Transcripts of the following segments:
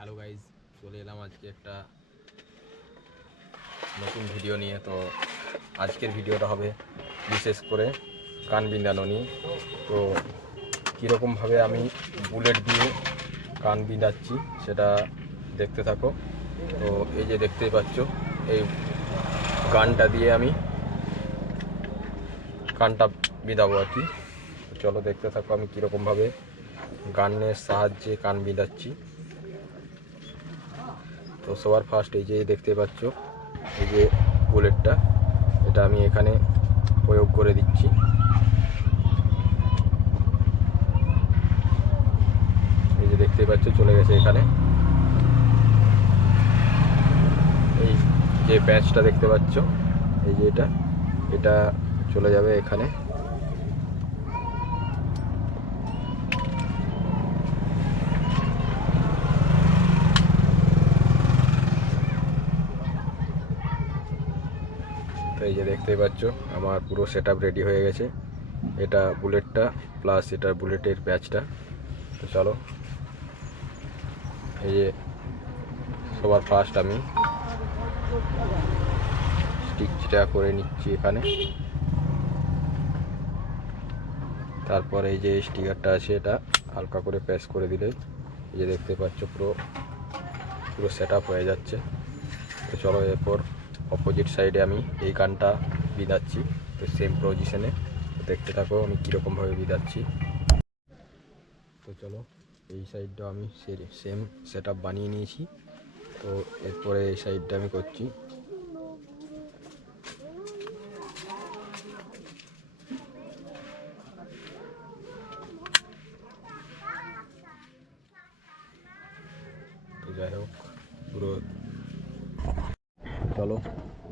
Hello guys চলে এলাম আজকে একটা নতুন ভিডিও নিয়ে। তো আজকের ভিডিওটা হবে বিশেষ করে কান বিন্দানো নিয়ে তো কীরকমভাবে আমি বুলেট দিয়ে কান বিঁধাচ্ছি সেটা দেখতে থাকো। তো এই যে দেখতেই পাচ্ছ, এই গানটা দিয়ে আমি কানটা বিঁধাবো আর কি। চলো দেখতে থাকো আমি কীরকমভাবে গানের সাহায্যে কান বিঁধাচ্ছি তো সবার ফার্স্ট এই যে দেখতে পাচ্ছ, এই যে বুলেটটা এটা আমি এখানে প্রয়োগ করে দিচ্ছি। এই যে দেখতে পাচ্ছ, চলে গেছে এখানে। এই যে প্যাচটা দেখতে পাচ্ছ, এই যে এটা এটা চলে যাবে এখানে। তো এই যে দেখতেই পাচ্ছ, আমার পুরো সেট রেডি হয়ে গেছে। এটা বুলেটটা প্লাস এটা বুলেটের প্যাচটা তো চলো। এই যে সবার ফার্স্ট আমি স্টিকটা করে নিচ্ছি এখানে। তারপর এই যে স্টিকারটা আছে, এটা হালকা করে প্রেস করে দিলে এই যে দেখতে পাচ্ছ পুরো পুরো সেট হয়ে যাচ্ছে। তো চলো এরপর অপোজিট সাইডে আমি এই গানটা বিদাচ্ছি। তো সেম পজিশনে দেখতে থাকো আমি কীরকমভাবে বিদাচ্ছি। তো চলো, এই সাইডটা আমি সেম সেট বানিয়ে নিয়েছি। তো এরপরে এই সাইডটা আমি করছি। যাই হোক, পুরো চলো,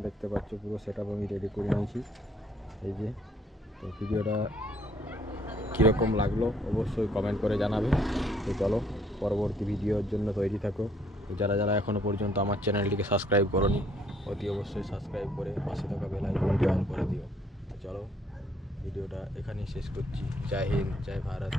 দেখতে পাচ্ছ পুরো সেট আমি রেডি করে নিয়েছি এই যে, তো ভিডিওটা কীরকম লাগল অবশ্যই কমেন্ট করে জানাবে। তো চলো, পরবর্তী ভিডিওর জন্য তৈরি থাকো। যারা যারা এখনও পর্যন্ত আমার চ্যানেলটিকে সাবস্ক্রাইব করনি, অতি অবশ্যই সাবস্ক্রাইব করে পাশে থাকা বেল আইকনটি অন করে দিও। চলো, ভিডিওটা এখানেই শেষ করছি। জয় হিন্দ, জয় ভারত।